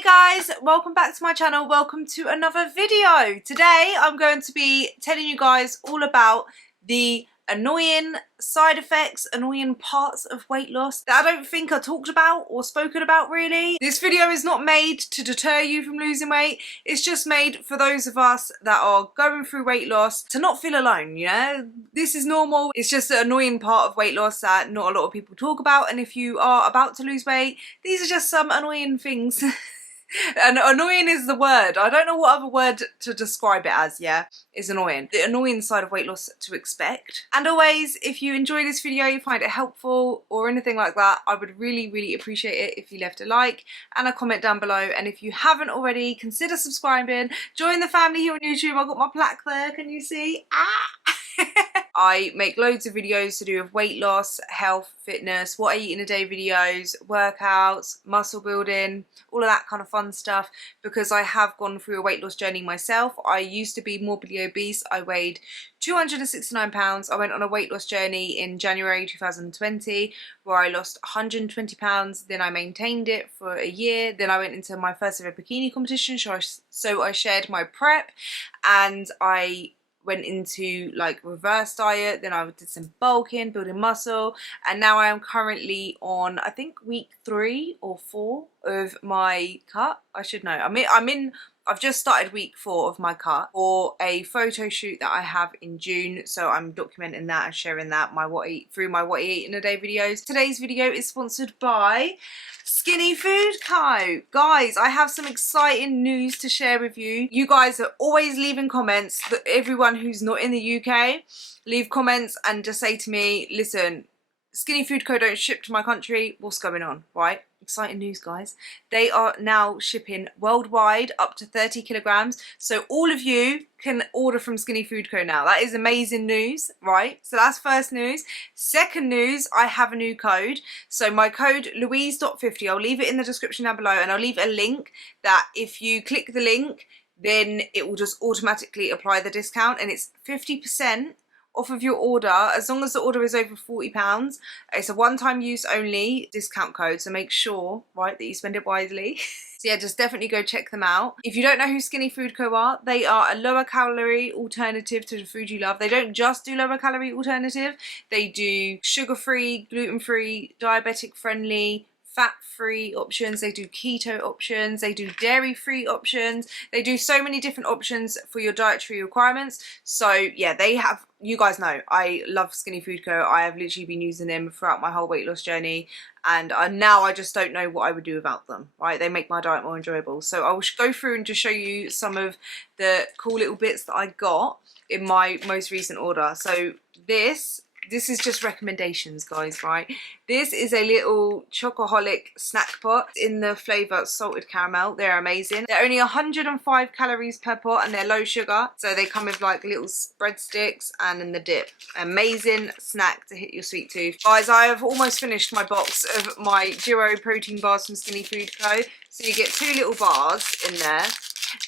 Hey guys, welcome back to my channel. Welcome to another video. Today I'm going to be telling you guys all about the annoying side effects, annoying parts of weight loss that I don't think are talked about or spoken about really. This video is not made to deter you from losing weight. It's just made for those of us that are going through weight loss to not feel alone, you know? This is normal. It's just an annoying part of weight loss that not a lot of people talk about, and if you are about to lose weight, these are just some annoying things. And annoying is the word. I don't know what other word to describe it as, yeah. It's annoying. The annoying side of weight loss to expect. And always, if you enjoy this video, you find it helpful or anything like that, I would really appreciate it if you left a like and a comment down below. And if you haven't already, consider subscribing. Join the family here on YouTube. I've got my plaque there, can you see? I make loads of videos to do with weight loss, health, fitness, what I eat in a day videos, workouts, muscle building, all of that kind of fun stuff, because I have gone through a weight loss journey myself. I used to be morbidly obese. I weighed 269 pounds. I went on a weight loss journey in January 2020 where I lost 120 pounds. Then I maintained it for a year. Then I went into my first ever bikini competition. So I shared my prep and I went into like reverse diet, then I did some bulking, building muscle, and now I am currently on, I think, week 3 or 4 of my cut. I should know. I've just started week 4 of my cut for a photo shoot that I have in June, so I'm documenting that and sharing that through my what I eat in a day videos. Today's video is sponsored by Skinny Food Co. Guys, I have some exciting news to share with you. You guys are always leaving comments, that everyone who's not in the UK, leave comments and just say to me, listen, Skinny Food Co don't ship to my country, what's going on, right? Exciting news, guys. They are now shipping worldwide up to 30 kilograms. So all of you can order from Skinny Food Co now. That is amazing news, right? So that's first news. Second news, I have a new code. So my code, Louise.50, I'll leave it in the description down below, and I'll leave a link that if you click the link, then it will just automatically apply the discount, and it's 50% off of your order as long as the order is over £40. It's a one-time use only discount code, so make sure, right, that you spend it wisely. So yeah, just definitely go check them out. If you don't know who Skinny Food Co are, they are a lower calorie alternative to the food you love. They don't just do lower calorie alternative, they do sugar-free, gluten-free, diabetic friendly, fat-free options, they do keto options, they do dairy-free options, they do so many different options for your dietary requirements. So yeah, they have, you guys know, I love Skinny Food Co. I have literally been using them throughout my whole weight loss journey, and now I just don't know what I would do without them, right? They make my diet more enjoyable. So I will go through and just show you some of the cool little bits that I got in my most recent order. So this is just recommendations, guys, right? This is a little chocoholic snack pot in the flavour salted caramel. They're amazing. They're only 105 calories per pot and they're low sugar. So they come with like little breadsticks and in the dip. Amazing snack to hit your sweet tooth. Guys, I have almost finished my box of my Zero protein bars from Skinny Food Co. So you get 2 little bars in there.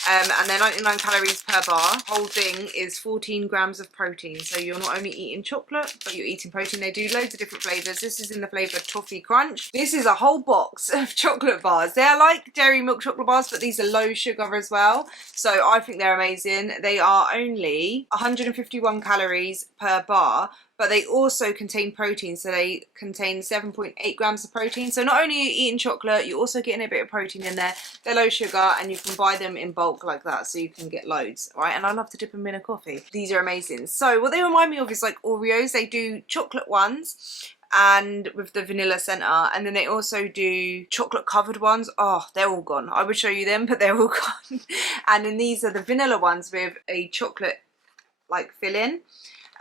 And they're 99 calories per bar. Whole thing is 14 grams of protein. So you're not only eating chocolate, but you're eating protein. They do loads of different flavours. This is in the flavour Toffee Crunch. This is a whole box of chocolate bars. They're like dairy milk chocolate bars, but these are low sugar as well. So I think they're amazing. They are only 151 calories per bar, but they also contain protein, so they contain 7.8 grams of protein. So not only are you eating chocolate, you're also getting a bit of protein in there. They're low sugar, and you can buy them in bulk like that, so you can get loads, right? And I love to dip them in a coffee. These are amazing. So what they remind me of is like Oreos. They do chocolate ones, and with the vanilla center, and then they also do chocolate covered ones. Oh, they're all gone. I would show you them, but they're all gone. And then these are the vanilla ones with a chocolate like filling.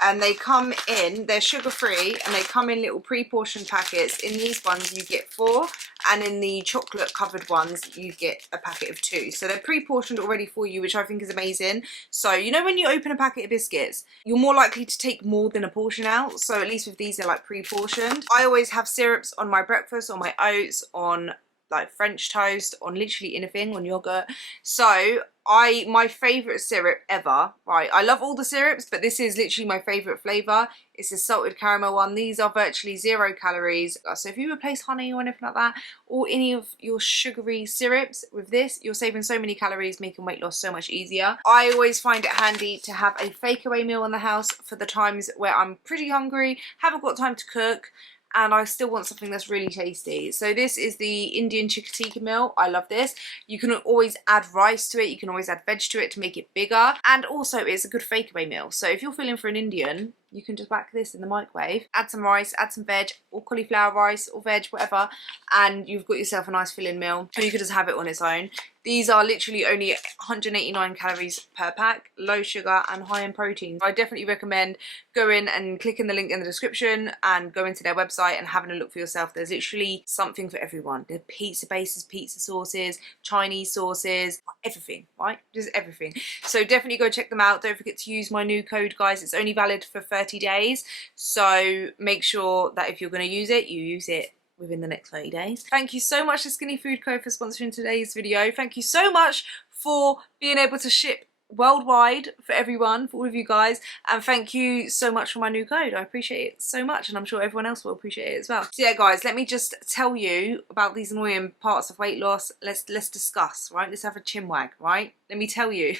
And they come in, they're sugar-free, and they come in little pre-portioned packets. In these ones you get 4, and in the chocolate covered ones you get a packet of 2. So they're pre-portioned already for you, which I think is amazing. So you know when you open a packet of biscuits, you're more likely to take more than a portion out. So at least with these they're like pre-portioned. I always have syrups on my breakfast, on my oats, on like French toast, on literally anything, on yogurt. So my favourite syrup ever, right? I love all the syrups, but this is literally my favourite flavour. It's the salted caramel one. These are virtually 0 calories. So if you replace honey or anything like that, or any of your sugary syrups with this, you're saving so many calories, making weight loss so much easier. I always find it handy to have a fake away meal in the house for the times where I'm pretty hungry, haven't got time to cook, and I still want something that's really tasty. So this is the Indian chicken tikka meal. I love this. You can always add rice to it. You can always add veg to it to make it bigger. And also it's a good fake away meal. So if you're feeling for an Indian, you can just whack this in the microwave, add some rice, add some veg, or cauliflower rice, or veg, whatever, and you've got yourself a nice filling meal. Or you could just have it on its own. These are literally only 189 calories per pack, low sugar and high in protein. I definitely recommend going and clicking the link in the description and going to their website and having a look for yourself. There's literally something for everyone. There's pizza bases, pizza sauces, Chinese sauces, everything, right? Just everything. So definitely go check them out. Don't forget to use my new code, guys. It's only valid for 30 days. So make sure that if you're going to use it, you use it within the next 30 days. Thank you so much to Skinny Food Co for sponsoring today's video. Thank you so much for being able to ship worldwide for everyone, for all of you guys, and thank you so much for my new code. I appreciate it so much, and I'm sure everyone else will appreciate it as well. So yeah guys, let me just tell you about these annoying parts of weight loss. Let's discuss, right? Let's have a chin wag, right? Let me tell you.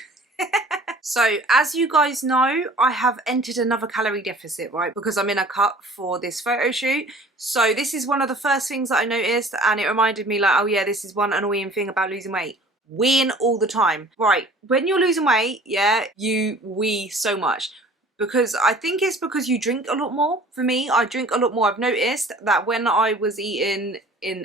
So as you guys know, I have entered another calorie deficit, right? Because I'm in a cut for this photo shoot. So this is one of the first things that I noticed, and it reminded me like, oh yeah, this is one annoying thing about losing weight. Weeing all the time. Right, when you're losing weight, yeah, you wee so much. Because I think it's because you drink a lot more. For me, I drink a lot more. I've noticed that when I was eating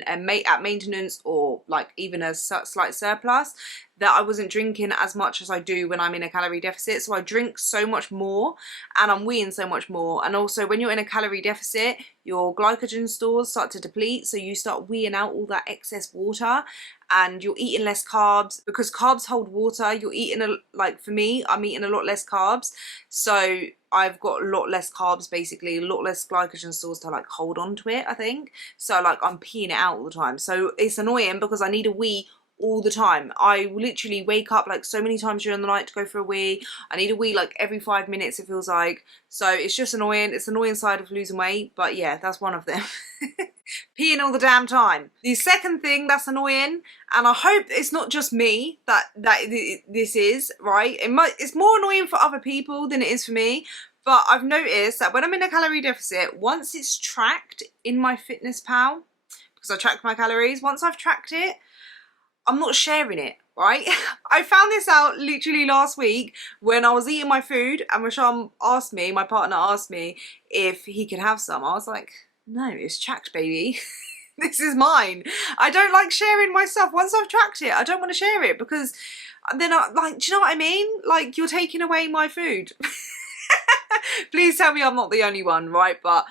at maintenance, or like even a slight surplus, that I wasn't drinking as much as I do when I'm in a calorie deficit. So I drink so much more and I'm weeing so much more. And also when you're in a calorie deficit, your glycogen stores start to deplete, so you start weeing out all that excess water, and you're eating less carbs because carbs hold water. You're eating like for me, I'm eating a lot less carbs, so I've got a lot less carbs, basically a lot less glycogen stores to like hold on to it, I think. So like I'm peeing it out all the time, so it's annoying because I need a wee all the time. I literally wake up like so many times during the night to go for a wee. I need a wee like every 5 minutes, it feels like. So it's just annoying. It's an annoying side of losing weight, but yeah, that's one of them. Peeing all the damn time. The second thing that's annoying, and I hope it's not just me that this is, right? It's more annoying for other people than it is for me, but I've noticed that when I'm in a calorie deficit, once it's tracked in my Fitness Pal, because I track my calories, once I've tracked it, I'm not sharing it, right? I found this out literally last week when I was eating my food and Rasham asked me, my partner asked me if he could have some. I was like, no, it's tracked, baby. This is mine. I don't like sharing myself. Once I've tracked it, I don't want to share it because then like, do you know what I mean? Like, you're taking away my food. Please tell me I'm not the only one, right? But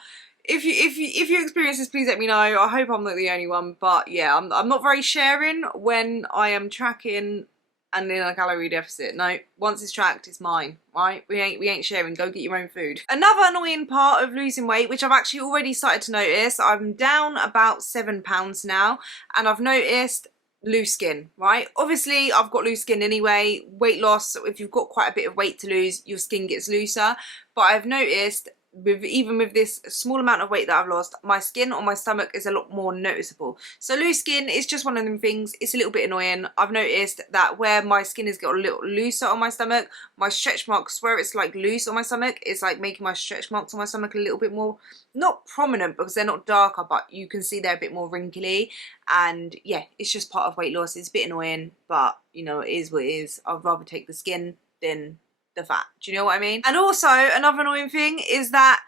if you experience this, please let me know. I hope I'm not the only one, but yeah, I'm not very sharing when I am tracking and in a calorie deficit. No, once it's tracked, it's mine, right? We ain't sharing. Go get your own food. Another annoying part of losing weight, which I've actually already started to notice, I'm down about 7 pounds now, and I've noticed loose skin, right? Obviously I've got loose skin anyway. Weight loss, if you've got quite a bit of weight to lose, your skin gets looser, but I've noticed even with this small amount of weight that I've lost, my skin on my stomach is a lot more noticeable. So loose skin is just one of them things. It's a little bit annoying. I've noticed that where my skin has got a little looser on my stomach, my stretch marks, where it's like loose on my stomach, it's like making my stretch marks on my stomach a little bit more, not prominent because they're not darker, but you can see they're a bit more wrinkly. And yeah, it's just part of weight loss. It's a bit annoying, but you know, it is what it is. I'd rather take the skin than the fat. Do you know what I mean? And also another annoying thing is that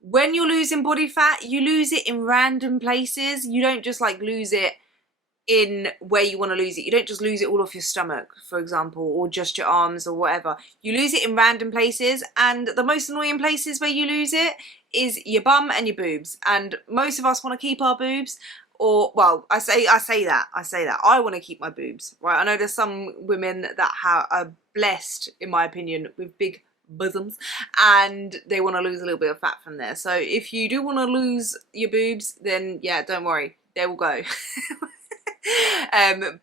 when you're losing body fat, you lose it in random places. You don't just like lose it in where you want to lose it. You don't just lose it all off your stomach, for example, or just your arms or whatever. You lose it in random places, and the most annoying places where you lose it is your bum and your boobs. And most of us want to keep our boobs, or well, I say that I want to keep my boobs, right? I know there's some women that are blessed, in my opinion, with big bosoms, and they want to lose a little bit of fat from there. So if you do want to lose your boobs, then yeah, don't worry, they will go.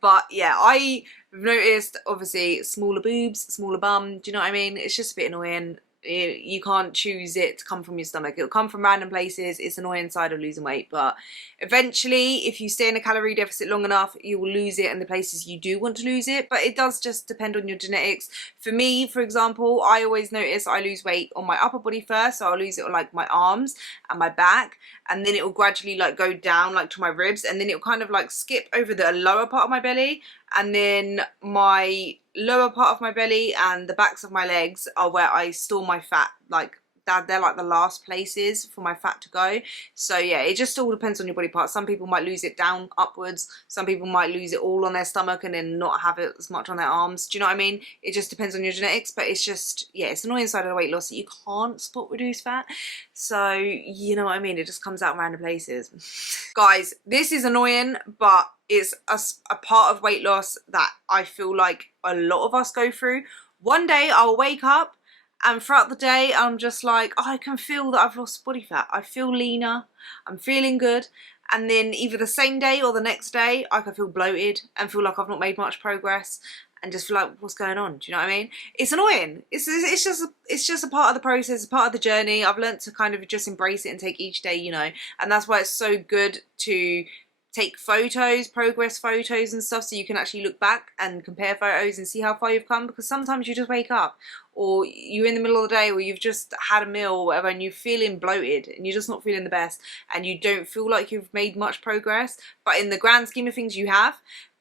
But yeah, I've noticed obviously smaller boobs, smaller bum, do you know what I mean? It's just a bit annoying. You can't choose it to come from your stomach. It'll come from random places. It's an annoying side of losing weight, but eventually if you stay in a calorie deficit long enough, you will lose it in the places you do want to lose it. But it does just depend on your genetics. For me, for example, I always notice I lose weight on my upper body first, so I'll lose it on like my arms and my back, and then it will gradually like go down like to my ribs, and then it'll kind of like skip over the lower part of my belly, and then my lower part of my belly and the backs of my legs are where I store my fat. Like that, they're like the last places for my fat to go. So yeah, it just all depends on your body part. Some people might lose it down upwards, some people might lose it all on their stomach and then not have it as much on their arms. Do you know what I mean? It just depends on your genetics, but it's just, yeah, it's an annoying side of the weight loss that you can't spot reduce fat. So you know what I mean, it just comes out in random places. Guys, this is annoying, but it's a part of weight loss that I feel like a lot of us go through. One day I'll wake up and throughout the day I'm just like, oh, I can feel that I've lost body fat. I feel leaner, I'm feeling good. And then either the same day or the next day I can feel bloated and feel like I've not made much progress and just feel like, what's going on? Do you know what I mean? It's annoying. It's just a part of the process, a part of the journey. I've learned to kind of just embrace it and take each day, you know, and that's why it's so good to take photos, progress photos and stuff, so you can actually look back and compare photos and see how far you've come. Because sometimes you just wake up or you're in the middle of the day or you've just had a meal or whatever and you're feeling bloated and you're just not feeling the best and you don't feel like you've made much progress, but in the grand scheme of things you have.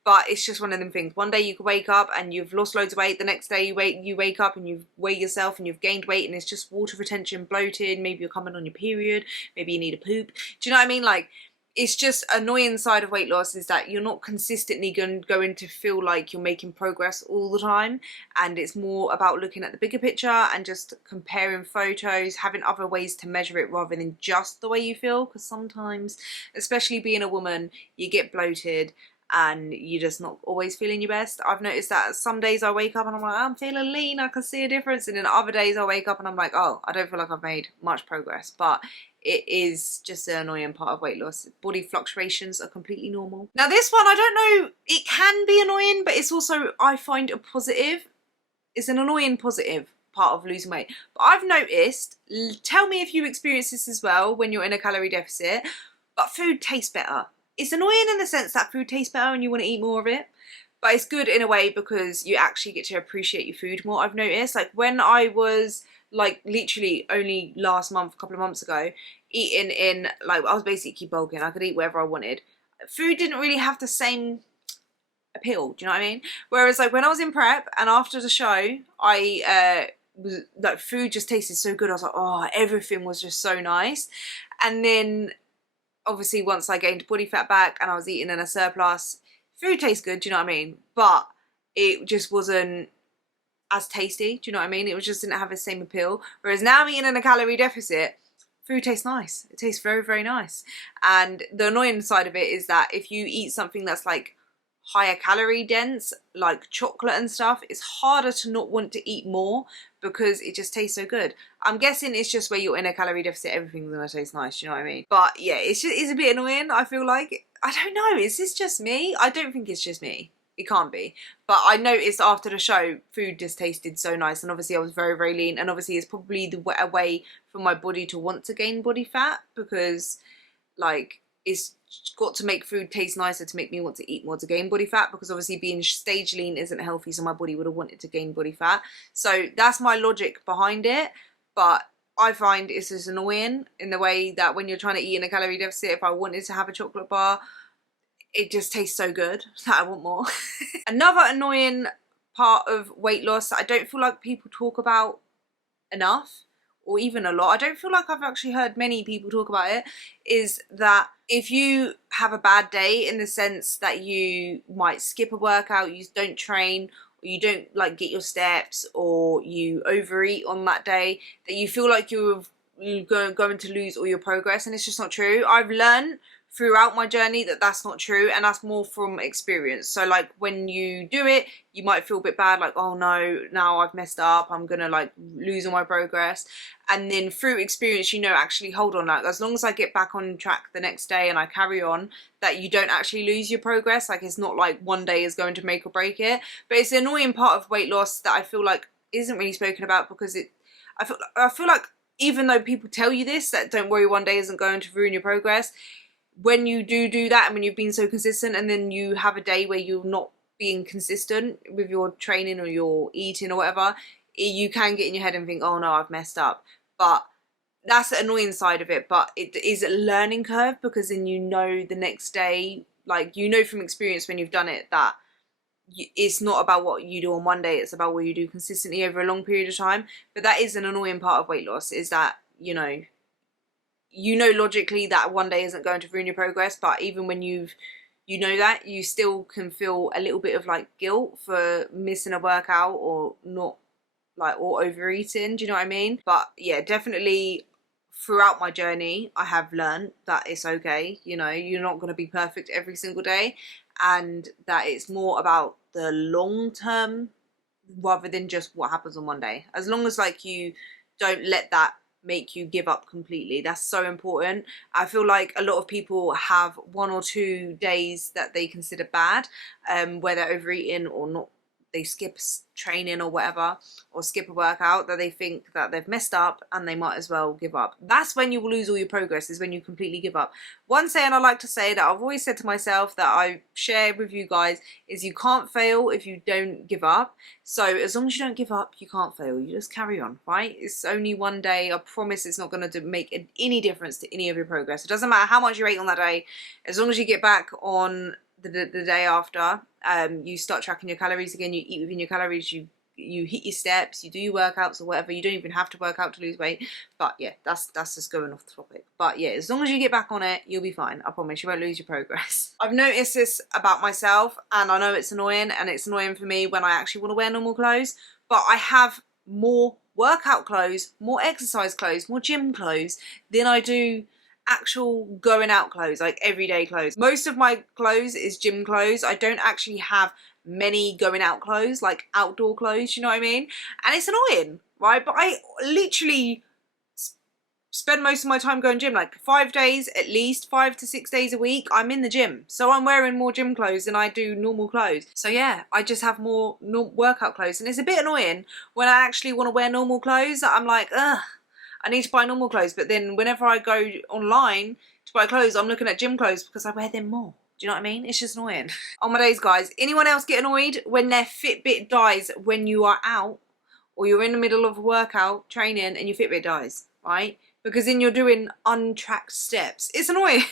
But it's just one of them things. One day you could wake up and you've lost loads of weight. The next day you wake up and you weigh yourself and you've gained weight and it's just water retention, bloated. Maybe you're coming on your period. Maybe you need a poop. Do you know what I mean? Like, it's just annoying side of weight loss is that you're not consistently going to feel like you're making progress all the time, and it's more about looking at the bigger picture and just comparing photos, having other ways to measure it rather than just the way you feel. Because sometimes, especially being a woman, you get bloated and you're just not always feeling your best. I've noticed that some days I wake up and I'm like, I'm feeling lean, I can see a difference, and then other days I wake up and I'm like, oh, I don't feel like I've made much progress. But it is just an annoying part of weight loss. Body fluctuations are completely normal. Now this one, I don't know, it can be annoying, but it's also, I find, a positive. It's an annoying positive part of losing weight. But I've noticed, tell me if you experience this as well when you're in a calorie deficit, but food tastes better. It's annoying in the sense that food tastes better and you want to eat more of it, but it's good in a way because you actually get to appreciate your food more. I've noticed, like when I was like literally only last month, a couple of months ago, eating in, like, I was basically bulking. I could eat whatever I wanted. Food didn't really have the same appeal, do you know what I mean? Whereas like when I was in prep and after the show, I like food just tasted so good. I was like, oh, everything was just so nice. And then obviously once I gained body fat back and I was eating in a surplus, food tastes good, do you know what I mean? But it just wasn't as tasty, do you know what I mean? It just didn't have the same appeal. Whereas now I'm eating in a calorie deficit, food tastes nice. It tastes very, very nice. And the annoying side of it is that if you eat something that's like higher calorie dense, like chocolate and stuff, it's harder to not want to eat more because it just tastes so good. I'm guessing it's just where you're in a calorie deficit, everything's gonna taste nice, do you know what I mean? But yeah, it's a bit annoying, I feel like. I don't know, is this just me? I don't think it's just me. It can't be. But I noticed after the show, food just tasted so nice, and obviously I was very, very lean, and obviously it's probably a way for my body to want to gain body fat, because like it's got to make food taste nicer to make me want to eat more to gain body fat, because obviously being stage lean isn't healthy, so my body would have wanted to gain body fat. So that's my logic behind it. But I find it's just annoying in the way that when you're trying to eat in a calorie deficit, if I wanted to have a chocolate bar, it just tastes so good that I want more. Another annoying part of weight loss that I don't feel like people talk about enough, or even a lot, I don't feel like I've actually heard many people talk about it, is that if you have a bad day, in the sense that you might skip a workout, you don't train, or you don't like get your steps, or you overeat on that day, that you feel like you're going to lose all your progress. And it's just not true. I've learned throughout my journey that that's not true, and that's more from experience. So like when you do it, you might feel a bit bad, like, oh no, now I've messed up, I'm gonna like lose all my progress. And then through experience, you know, actually, hold on, like as long as I get back on track the next day and I carry on, that you don't actually lose your progress. Like it's not like one day is going to make or break it. But it's the annoying part of weight loss that I feel like isn't really spoken about, because I feel like even though people tell you this, that don't worry, one day isn't going to ruin your progress, when you do that, and when you've been so consistent and then you have a day where you're not being consistent with your training or your eating or whatever, you can get in your head and think, oh no, I've messed up. But that's the annoying side of it. But it is a learning curve, because then you know the next day, like you know from experience when you've done it, that it's not about what you do on one day, it's about what you do consistently over a long period of time. But that is an annoying part of weight loss, is that you know logically that one day isn't going to ruin your progress, but even when you know that, you still can feel a little bit of like guilt for missing a workout or not, like, or overeating, do you know what I mean? But yeah, definitely throughout my journey I have learned that it's okay, you know, you're not going to be perfect every single day, and that it's more about the long term rather than just what happens on one day. As long as like you don't let that make you give up completely. That's so important. I feel like a lot of people have 1 or 2 days that they consider bad, where they're overeating or not, they skip training or whatever, or skip a workout, that they think that they've messed up and they might as well give up. That's when you will lose all your progress, is when you completely give up. One saying I like to say that I've always said to myself, that I share with you guys, is you can't fail if you don't give up. So as long as you don't give up, you can't fail. You just carry on, right? It's only one day. I promise it's not going to make any difference to any of your progress. It doesn't matter how much you ate on that day, as long as you get back on the day after, you start tracking your calories again, you eat within your calories, you hit your steps, you do your workouts or whatever. You don't even have to work out to lose weight. But yeah, that's just going off the topic. But yeah, as long as you get back on it, you'll be fine. I promise you won't lose your progress. I've noticed this about myself, and I know it's annoying, and it's annoying for me when I actually want to wear normal clothes, but I have more workout clothes, more exercise clothes, more gym clothes than I do actual going out clothes, like everyday clothes. Most of my clothes is gym clothes. I don't actually have many going out clothes, like outdoor clothes, you know what I mean? And it's annoying, right? But I literally spend most of my time going gym, like 5 days, at least 5 to 6 days a week I'm in the gym, so I'm wearing more gym clothes than I do normal clothes. So yeah, I just have more workout clothes, and it's a bit annoying when I actually want to wear normal clothes. I'm like, ugh, I need to buy normal clothes. But then whenever I go online to buy clothes, I'm looking at gym clothes because I wear them more. Do you know what I mean? It's just annoying. On my days, guys, anyone else get annoyed when their Fitbit dies when you are out, or you're in the middle of a workout training and your Fitbit dies, right? Because then you're doing untracked steps. It's annoying.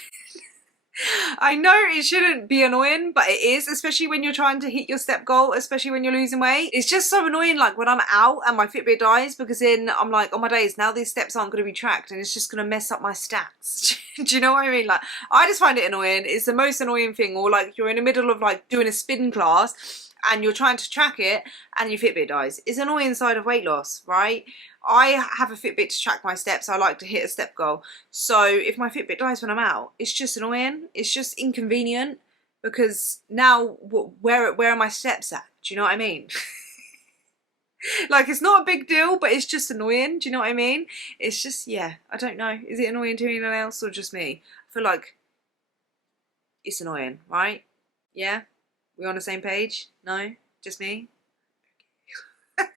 I know it shouldn't be annoying, but it is, especially when you're trying to hit your step goal, especially when you're losing weight. It's just so annoying, like when I'm out and my Fitbit dies, because then I'm like, oh my days, now these steps aren't going to be tracked, and it's just going to mess up my stats. Do you know what I mean? Like, I just find it annoying. It's the most annoying thing. Or like you're in the middle of like doing a spin class and you're trying to track it and your Fitbit dies. It's an annoying side of weight loss, right? I have a Fitbit to track my steps. I like to hit a step goal. So if my Fitbit dies when I'm out, it's just annoying. It's just inconvenient, because now where are my steps at? Do you know what I mean? Like, it's not a big deal, but it's just annoying. Do you know what I mean? It's just, yeah, I don't know. Is it annoying to anyone else or just me? I feel like it's annoying, right? Yeah? We on the same page? No? Just me?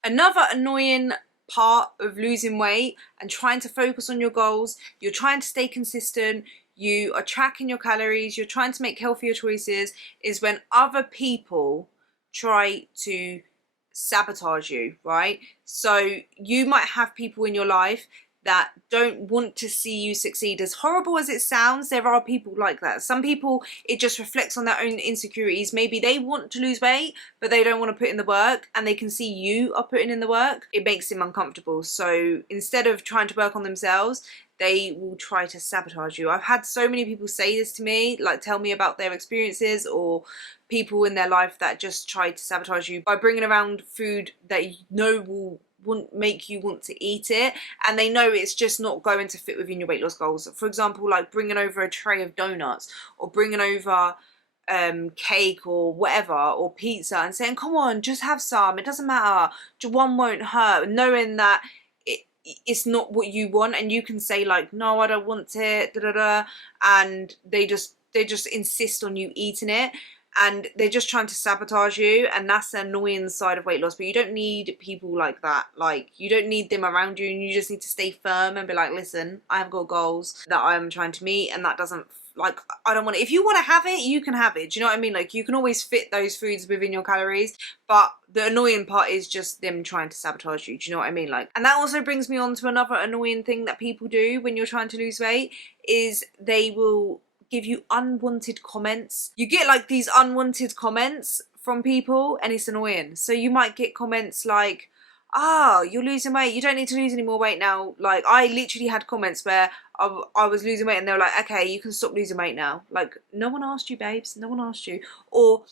Another annoying part of losing weight and trying to focus on your goals, you're trying to stay consistent, you are tracking your calories, you're trying to make healthier choices, is when other people try to sabotage you, right? So you might have people in your life that don't want to see you succeed. As horrible as it sounds, there are people like that. Some people, it just reflects on their own insecurities. Maybe they want to lose weight, but they don't want to put in the work, and they can see you are putting in the work. It makes them uncomfortable. So instead of trying to work on themselves, they will try to sabotage you. I've had so many people say this to me, like tell me about their experiences, or people in their life that just try to sabotage you by bringing around food that you know will make you want to eat it, and they know it's just not going to fit within your weight loss goals. For example, like bringing over a tray of donuts, or bringing over cake or whatever, or pizza, and saying, come on, just have some, it doesn't matter, one won't hurt, knowing that it's not what you want, and you can say like, no, I don't want it, da, da, da, and they just insist on you eating it, and they're just trying to sabotage you, and that's the annoying side of weight loss. But you don't need people like that. Like, you don't need them around you, and you just need to stay firm and be like, listen, I have got goals that I'm trying to meet, and that doesn't, like, I don't want it. If you want to have it, you can have it. Do you know what I mean? Like, you can always fit those foods within your calories, but the annoying part is just them trying to sabotage you. Do you know what I mean? Like, and that also brings me on to another annoying thing that people do when you're trying to lose weight, is they will give you unwanted comments. You get like these unwanted comments from people, and it's annoying. So you might get comments like, oh, you're losing weight, you don't need to lose any more weight now. Like, I literally had comments where I was losing weight, and they were like, okay, you can stop losing weight now. Like, no one asked you, babes, no one asked you. Or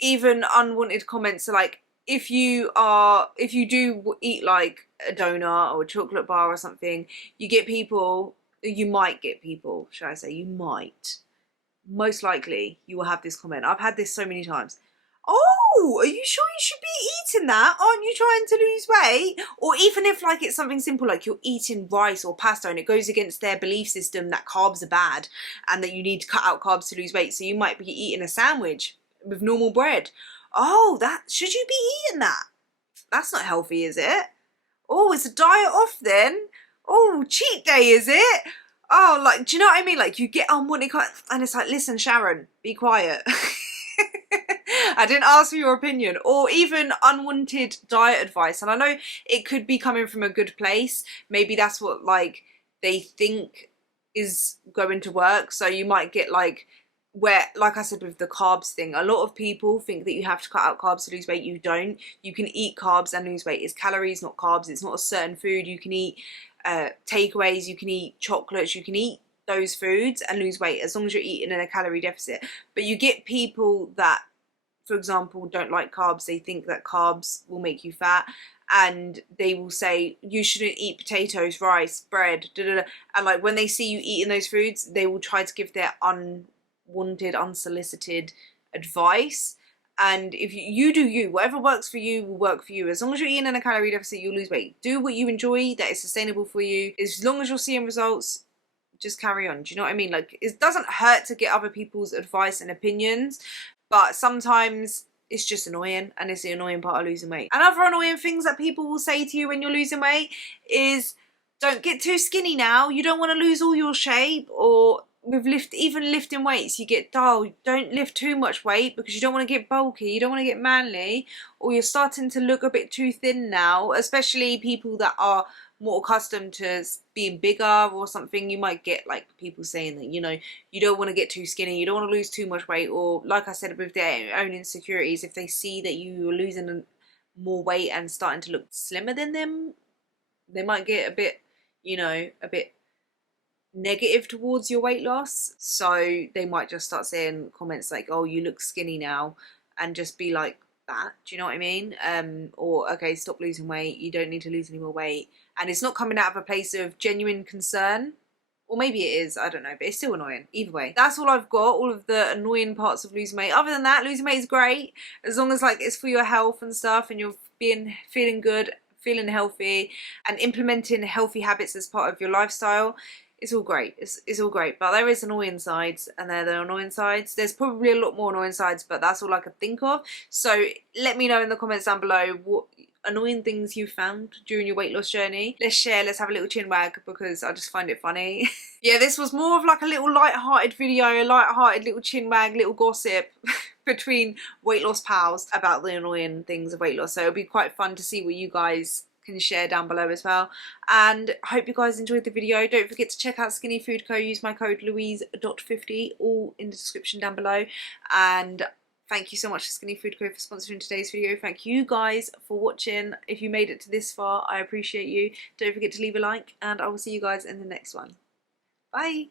even unwanted comments like, if you do eat like a donut or a chocolate bar or something, you might get people, should I say, you might, most likely you will have this comment. I've had this so many times. Oh, are you sure you should be eating that? Aren't you trying to lose weight? Or even if like it's something simple, like you're eating rice or pasta, and it goes against their belief system that carbs are bad and that you need to cut out carbs to lose weight. So you might be eating a sandwich with normal bread. Oh, should you be eating that? That's not healthy, is it? Oh, it's a diet off then? Oh, cheat day, is it? Oh, like, do you know what I mean? Like, you get unwanted, and it's like, listen, Sharon, be quiet. I didn't ask for your opinion. Or even unwanted diet advice. And I know it could be coming from a good place. Maybe that's what, like, they think is going to work. So you might get, like, where, like I said with the carbs thing, a lot of people think that you have to cut out carbs to lose weight. You don't. You can eat carbs and lose weight. It's calories, not carbs. It's not a certain food. You can eat takeaways, you can eat chocolates, you can eat those foods and lose weight as long as you're eating in a calorie deficit. But you get people that, for example, don't like carbs. They think that carbs will make you fat, and they will say you shouldn't eat potatoes, rice, bread, da, da, da. And like, when they see you eating those foods, they will try to give their unwanted, unsolicited advice. And if you do you, whatever works for you will work for you. As long as you're eating in a calorie deficit, you'll lose weight. Do what you enjoy, that is sustainable for you. As long as you're seeing results, just carry on. Do you know what I mean? Like, it doesn't hurt to get other people's advice and opinions, but sometimes it's just annoying, and it's the annoying part of losing weight. And other annoying things that people will say to you when you're losing weight is, don't get too skinny now, you don't want to lose all your shape. Or with even lifting weights, you get, oh, don't lift too much weight because you don't want to get bulky, you don't want to get manly, or you're starting to look a bit too thin now. Especially people that are more accustomed to being bigger or something, you might get like people saying that, you know, you don't want to get too skinny, you don't want to lose too much weight. Or like I said, with their own insecurities, if they see that you are losing more weight and starting to look slimmer than them, they might get a bit, you know, a bit negative towards your weight loss. So they might just start saying comments like, oh, you look skinny now, and just be like that. Do you know what I mean? Or, okay, stop losing weight, you don't need to lose any more weight. And it's not coming out of a place of genuine concern. Or maybe it is, I don't know, but it's still annoying. Either way, that's all I've got, all of the annoying parts of losing weight. Other than that, losing weight is great, as long as like it's for your health and stuff, and you're feeling good, feeling healthy, and implementing healthy habits as part of your lifestyle. It's all great. It's all great. But there is annoying sides, and they're the annoying sides. There's probably a lot more annoying sides, but that's all I could think of. So let me know in the comments down below what annoying things you found during your weight loss journey. Let's share, let's have a little chin wag, because I just find it funny. Yeah, this was more of like a little light-hearted video, a light-hearted little chin wag, little gossip between weight loss pals about the annoying things of weight loss. So it'll be quite fun to see what you guys can share down below as well. And I hope you guys enjoyed the video. Don't forget to check out Skinny Food Co. Use my code Louise.50, all in the description down below. And thank you so much to Skinny Food Co. for sponsoring today's video. Thank you guys for watching. If you made it to this far, I appreciate you. Don't forget to leave a like, and I will see you guys in the next one. Bye.